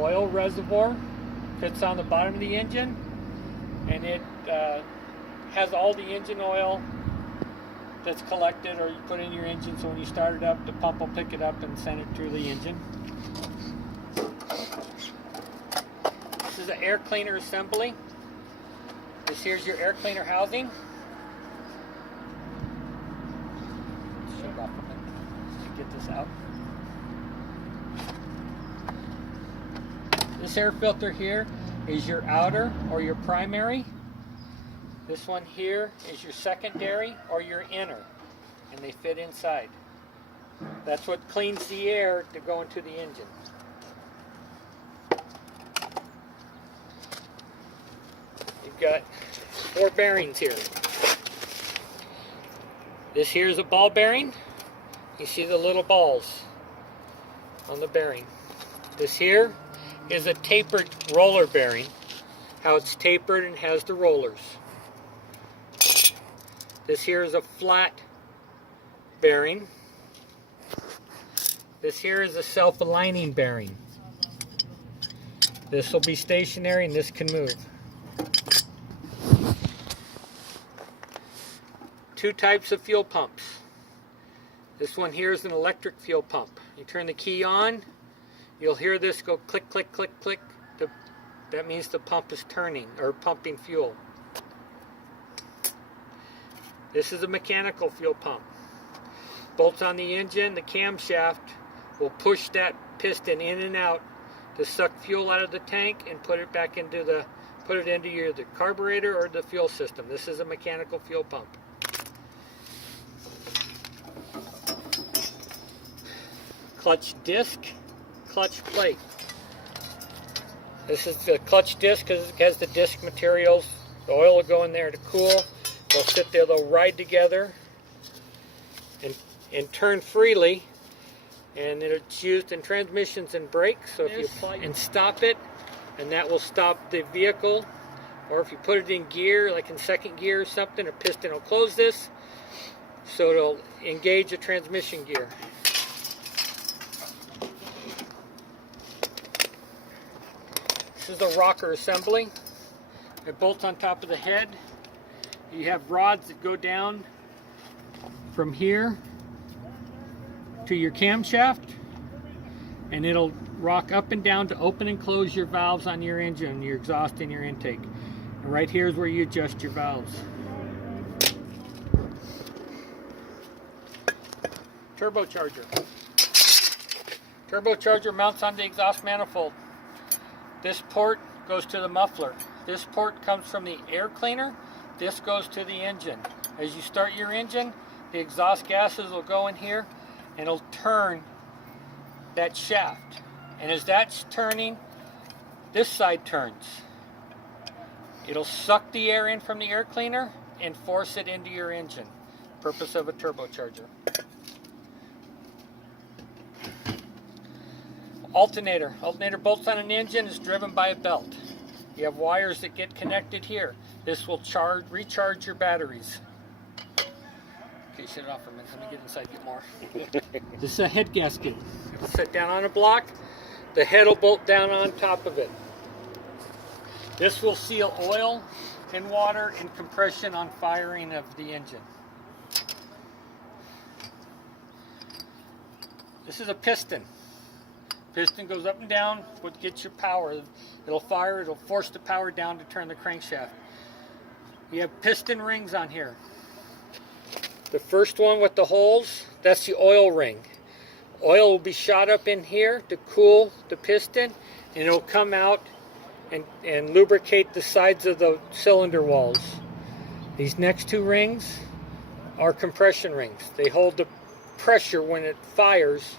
oil reservoir, fits on the bottom of the engine, and it has all the engine oil that's collected or you put in your engine, so when you start it up, the pump will pick it up and send it through the engine. This is an air cleaner assembly. This here's your air cleaner housing. Shut off a minute to get this out. This air filter here is your outer or your primary. This one here is your secondary or your inner, and they fit inside. That's what cleans the air to go into the engine. You've got 4 bearings here. This here is a ball bearing. You see the little balls on the bearing. This here is a tapered roller bearing. How it's tapered and has the rollers. This here is a flat bearing. This here is a self-aligning bearing. This will be stationary and this can move. 2 types of fuel pumps. This one here is an electric fuel pump. You turn the key on, you'll hear this go click, click, click, click. That means the pump is turning or pumping fuel. This is a mechanical fuel pump. Bolts on the engine, the camshaft will push that piston in and out to suck fuel out of the tank and put it back into the either the carburetor or the fuel system. This is a mechanical fuel pump. Clutch disc, clutch plate. This is the clutch disc because it has the disc materials. The oil will go in there to cool. They'll sit there, they'll ride together and turn freely, and it's used in transmissions and brakes. So if you apply and stop it, and that will stop the vehicle, or if you put it in gear, like in second gear or something, a piston will close this, so it'll engage a transmission gear. This is the rocker assembly. It bolts on top of the head. You have rods that go down from here to your camshaft, and it'll rock up and down to open and close your valves on your engine, your exhaust and your intake. And right here is where you adjust your valves. Turbocharger. Turbocharger mounts on the exhaust manifold. This port goes to the muffler. This port comes from the air cleaner. This goes to the engine. As you start your engine, the exhaust gases will go in here and it'll turn that shaft. And as that's turning, this side turns. It'll suck the air in from the air cleaner and force it into your engine. Purpose of a turbocharger. Alternator. Alternator bolts on an engine is driven by a belt. You have wires that get connected here. This will recharge your batteries. Okay, shut it off for a minute. Let me get inside and get more. This is a head gasket. It'll sit down on a block. The head will bolt down on top of it. This will seal oil and water and compression on firing of the engine. This is a piston. Piston goes up and down, what gets your power. It'll fire, it'll force the power down to turn the crankshaft. You have piston rings on here. The first one with the holes, that's the oil ring. Oil will be shot up in here to cool the piston, and it'll come out and lubricate the sides of the cylinder walls. These next 2 rings are compression rings. They hold the pressure when it fires.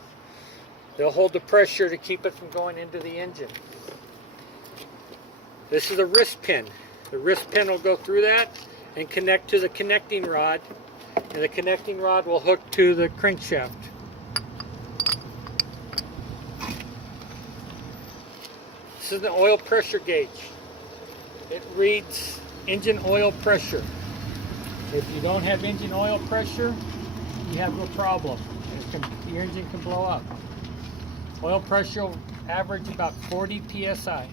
They'll hold the pressure to keep it from going into the engine. This is a wrist pin. The wrist pin will go through that and connect to the connecting rod, and the connecting rod will hook to the crankshaft. This is an oil pressure gauge. It reads engine oil pressure. If you don't have engine oil pressure, you have a problem. Your engine can blow up. Oil pressure will average about 40 psi.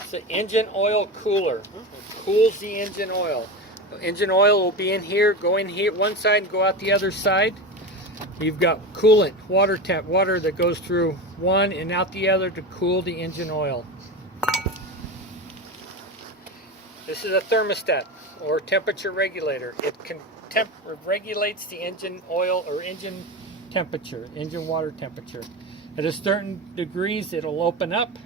It's an engine oil cooler. It cools the engine oil. The engine oil will be in here, go in here one side and go out the other side. You've got coolant, water that goes through one and out the other to cool the engine oil. This is a thermostat or temperature regulator. It can regulates the engine oil or engine temperature, engine water temperature. At a certain degrees, it'll open up.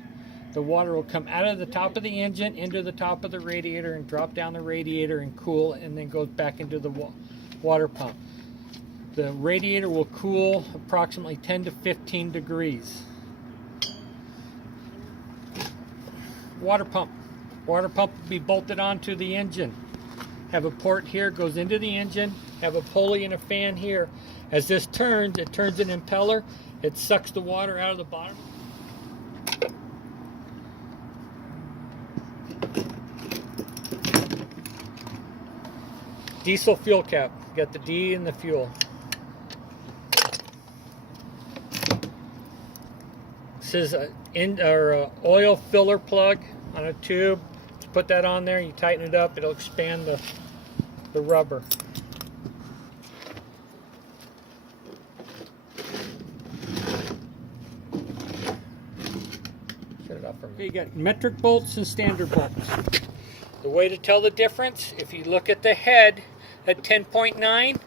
The water will come out of the top of the engine into the top of the radiator and drop down the radiator and cool, and then goes back into the water pump. The radiator will cool approximately 10 to 15 degrees. Water pump. Water pump will be bolted onto the engine. Have a port here, goes into the engine. Have a pulley and a fan here. As this turns, it turns an impeller. It sucks the water out of the bottom. Diesel fuel cap. Got the D and the fuel. This is an oil filler plug on a tube. You put that on there, you tighten it up, it'll expand the rubber. Shut it up for me. Okay, you got metric bolts and standard bolts. The way to tell the difference, if you look at the head at 10.9,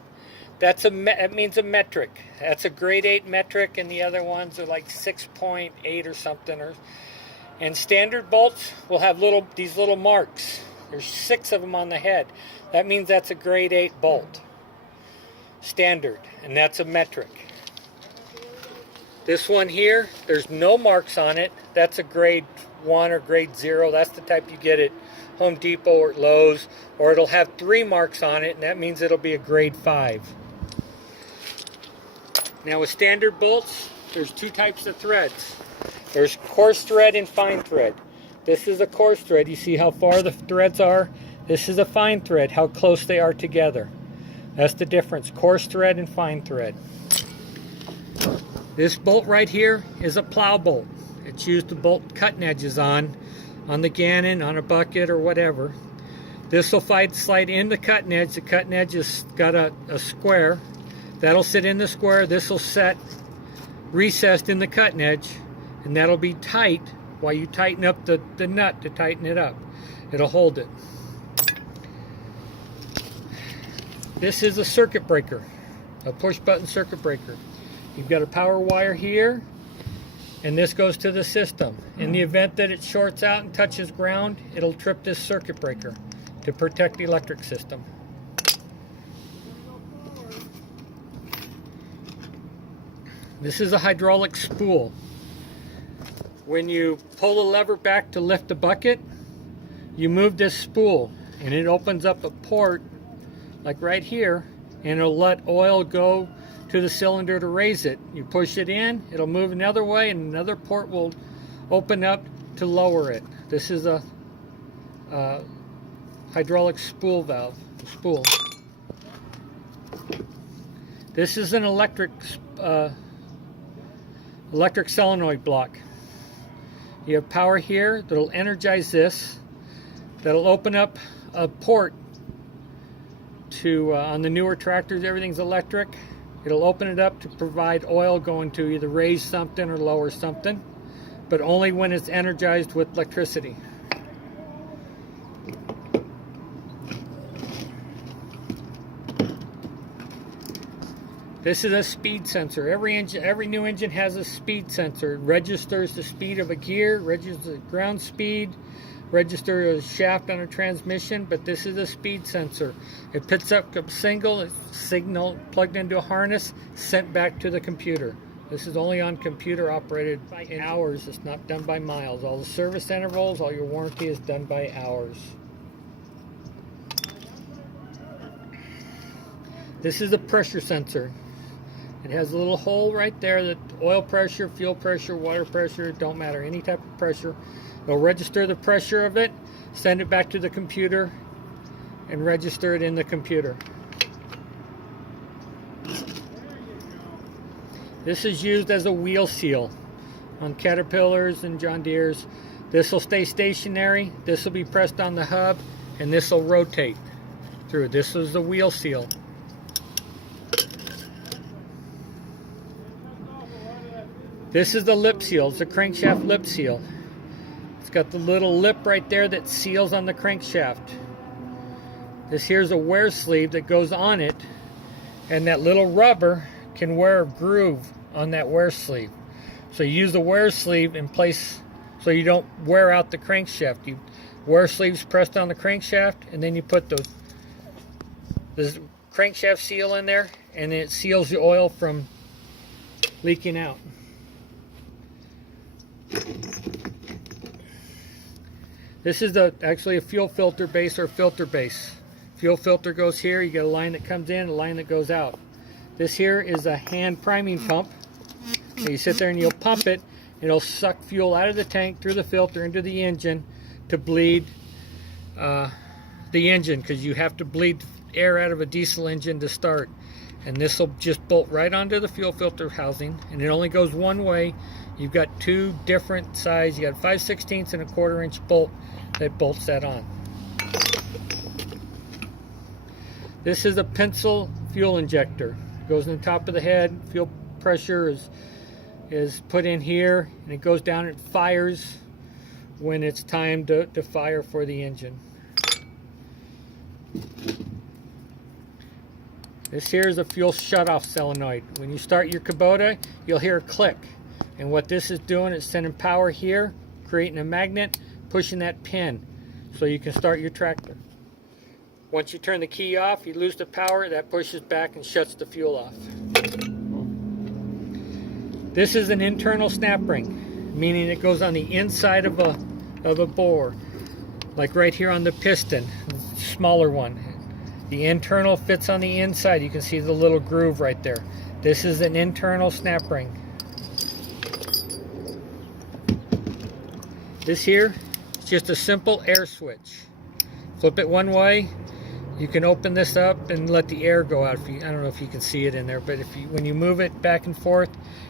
that means a metric. That's a grade 8 metric, and the other ones are like 6.8 or something. And standard bolts will have these little marks. There's 6 of them on the head. That means that's a grade 8 bolt. Standard, and that's a metric. This one here, there's no marks on it. That's a grade 1 or grade 0. That's the type you get at Home Depot or at Lowe's, or it'll have 3 marks on it, and that means it'll be a grade 5. Now with standard bolts, there's 2 types of threads. There's coarse thread and fine thread. This is a coarse thread. You see how far the threads are? This is a fine thread, how close they are together. That's the difference, coarse thread and fine thread. This bolt right here is a plow bolt. It's used to bolt cutting edges on the gannon, on a bucket, or whatever. This will slide in the cutting edge. The cutting edge has got a square. That'll sit in the square. This will set recessed in the cutting edge, and that'll be tight while you tighten up the nut to tighten it up. It'll hold it. This is a circuit breaker, a push button circuit breaker. You've got a power wire here, and this goes to the system. In the event that it shorts out and touches ground, it'll trip this circuit breaker to protect the electric system. This is a hydraulic spool. When you pull the lever back to lift the bucket, you move this spool, and it opens up a port like right here, and it'll let oil go to the cylinder to raise it. You push it in, it'll move another way, and another port will open up to lower it. This is a hydraulic spool valve. Spool. This is an electric solenoid block. You have power here that'll energize this. That'll open up a port to on the newer tractors. Everything's electric. It'll open it up to provide oil going to either raise something or lower something, but only when it's energized with electricity. This is a speed sensor. Every new engine has a speed sensor. It registers the speed of a gear, registers the ground speed, registers a shaft on a transmission, but this is a speed sensor. It picks up a signal plugged into a harness, sent back to the computer. This is only on computer operated by hours. It's not done by miles. All the service intervals, all your warranty is done by hours. This is a pressure sensor. It has a little hole right there that oil pressure, fuel pressure, water pressure, don't matter, any type of pressure. It'll register the pressure of it, send it back to the computer, and register it in the computer. This is used as a wheel seal on Caterpillars and John Deeres. This will stay stationary, this will be pressed on the hub, and this will rotate through. This is the wheel seal. This is the lip seal. It's a crankshaft lip seal. It's got the little lip right there that seals on the crankshaft. This here's a wear sleeve that goes on it, and that little rubber can wear a groove on that wear sleeve. So you use the wear sleeve in place so you don't wear out the crankshaft. You wear sleeves pressed on the crankshaft, and then you put this crankshaft seal in there, and it seals the oil from leaking out. This is actually a fuel filter base or filter base. Fuel filter goes here, you get a line that comes in, a line that goes out. This here is a hand priming pump. So you sit there and you'll pump it, and it'll suck fuel out of the tank through the filter into the engine to bleed the engine, because you have to bleed air out of a diesel engine to start. And this will just bolt right onto the fuel filter housing, and it only goes one way. You've got two different size. You got 5/16 and a 1/4 inch bolt that bolts that on. This is a pencil fuel injector. It goes in the top of the head. Fuel pressure is put in here, and it goes down and fires when it's time to fire for the engine. This here is a fuel shutoff solenoid. When you start your Kubota, you'll hear a click. And what this is doing is sending power here, creating a magnet, pushing that pin so you can start your tractor. Once you turn the key off, you lose the power, that pushes back and shuts the fuel off. This is an internal snap ring, meaning it goes on the inside of a bore, like right here on the piston, smaller one. The internal fits on the inside. You can see the little groove right there. This is an internal snap ring. This here is just a simple air switch. Flip it one way, you can open this up and let the air go out. I don't know if you can see it in there, but when you move it back and forth,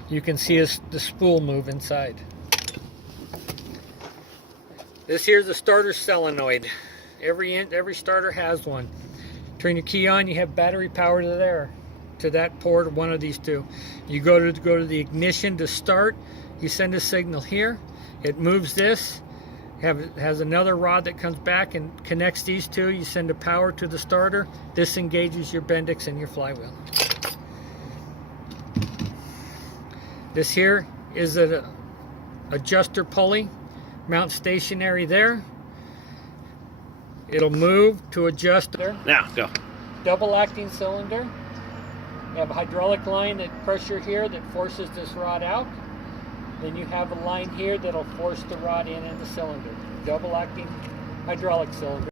you can see the spool move inside. This here's a starter solenoid. Every starter has one. Turn your key on, you have battery power to that port, one of these two. You go to the ignition to start, you send a signal here, it moves this, has another rod that comes back and connects these two, you send the power to the starter, this engages your Bendix and your flywheel. This here is an adjuster pulley, mount stationary there. It'll move to adjust there. Now, go. Double acting cylinder. You have a hydraulic line at pressure here that forces this rod out. Then you have a line here that'll force the rod in the cylinder. Double acting hydraulic cylinder.